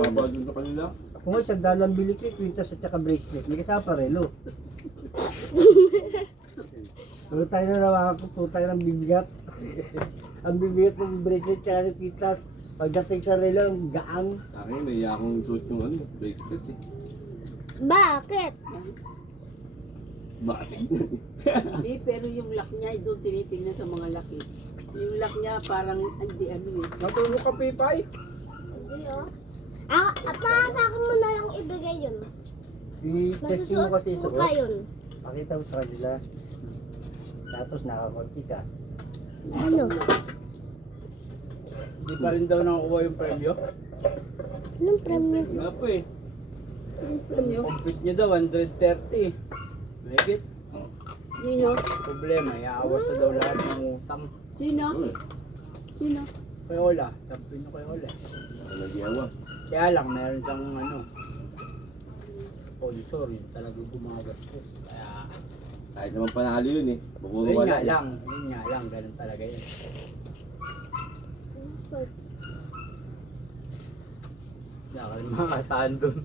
Mababa dun sa kanila. Ako nga, isang dalang bili ko, kwintas at saka bracelet. May kasama pa relo. Pero tayo na naman ako, po tayo ng bibigat. Ang bibigat ng bracelet kaya ng kwintas. Pagdating sa relo, ang gaang. Akin, may akong suot yung ano, bracelet eh. Bakit? Bakit? Hindi, pero yung lock niya, doon tinitingnan sa mga lock eh. Yung lock niya parang hindi ano eh. Natulog ka, Pipay? Hindi oh. Ah, pa, sa akin mo na lang ibigay yun. I-testing mo kasi mo suot. pa yun. Pakita mo sa kanila. Tapos nakakonti ka. Ano? Hindi pa rin daw nakukuha yung premyo. Anong premyo? Nga po eh. Ano? Complete niya daw, 130. Mahigit. Sino? Problema, iaawas na daw lahat ng utang. Sino? Sino? Kay Ola, sabi nyo kay Ola. Nag-iawa. Kaya lang, meron siyang ano, sponsor, yun talaga gumagastos. Kaya, Kahit naman panalo yun eh. Bukuro yun wala nga eh. lang, ganun talaga yun. Nakal mga saan dun.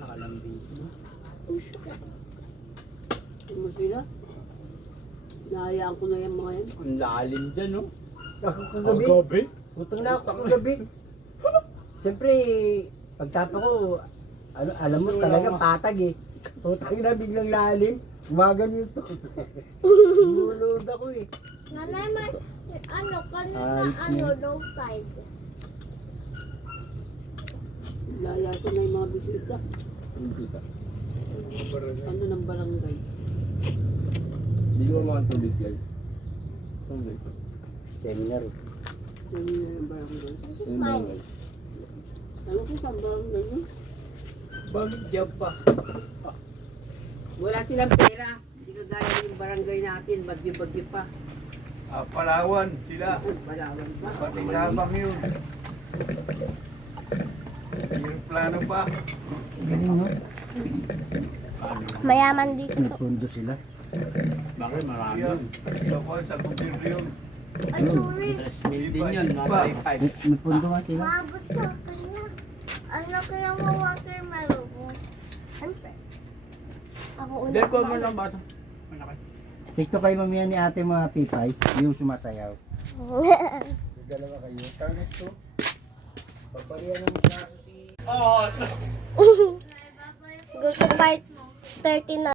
Nakalambis mo. Ano sila? Nahayaan ko na yung mga yan. Ang lalim dyan, no? Ako kagabi. Gabi? Utang na ako kagabi. Siyempre, pagtapa ko, ano, alam mo talaga patag eh. Utang na biglang lalim. Umagan yung to. Bulog ako eh. Nanay, may ano, kanina Ayos ano, na. low tide. Laya ko na yung mga bisita. Hindi ka. Ano ng barangay? Hindi ko mga tubig yan. Tubig. Seminar. Ano yung barangay? This is mine. Ano ko sa barangay yun? Bakit dyan pa? Wala silang pera. Hindi ko gaya yung barangay natin. Bagyo-bagyo pa. Palawan sila. Balawan pa. Pati sabang yun. Yung plano pa. Galing no? Mayaman dito. May pondo sila. Bakit marami Yun. yun? Ako sa gobyerno yun. Ay, sorry. Interest rate din yun, nasa 5. May pondo nga sila. Maabot sa kanya. Ano kaya mo watermelon ko? Siyempre. Ako una. Del ko mo lang ba ito? Malaki. TikTok kayo mamaya ni ate mga pipay. Yung sumasayaw. Dalawa kayo. Target to. Paparihan ng braso si... Gusto part 39.